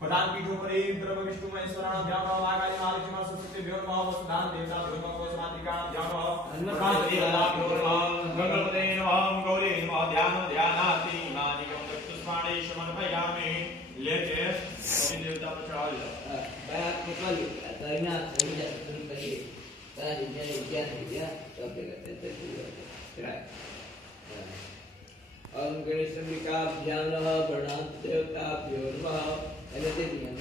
प्रधान पीठों पर ब्रह्म विष्णु महेश्वराभ्याम नमः महाकाली महालक्ष्मी सरस्वतीभ्यो नमः वसुधान देवताभ्यो नमः कोशमातृकाभ्यां नमः गणपतेभ्यो नमः गणपते नमः गौरी नमः ध्यान ध्यानाति मानिकं चतुष्पाणे समर्पयामि लेके सभी देवता पर चढ़ा दिया बात निकल करना सही है शुरू करिए सारा विद्या सब जगह चढ़ाए ओम गणेश अंबिकाभ्यां नमः प्रणाम देवताभ्यो नमः ऐसे नियम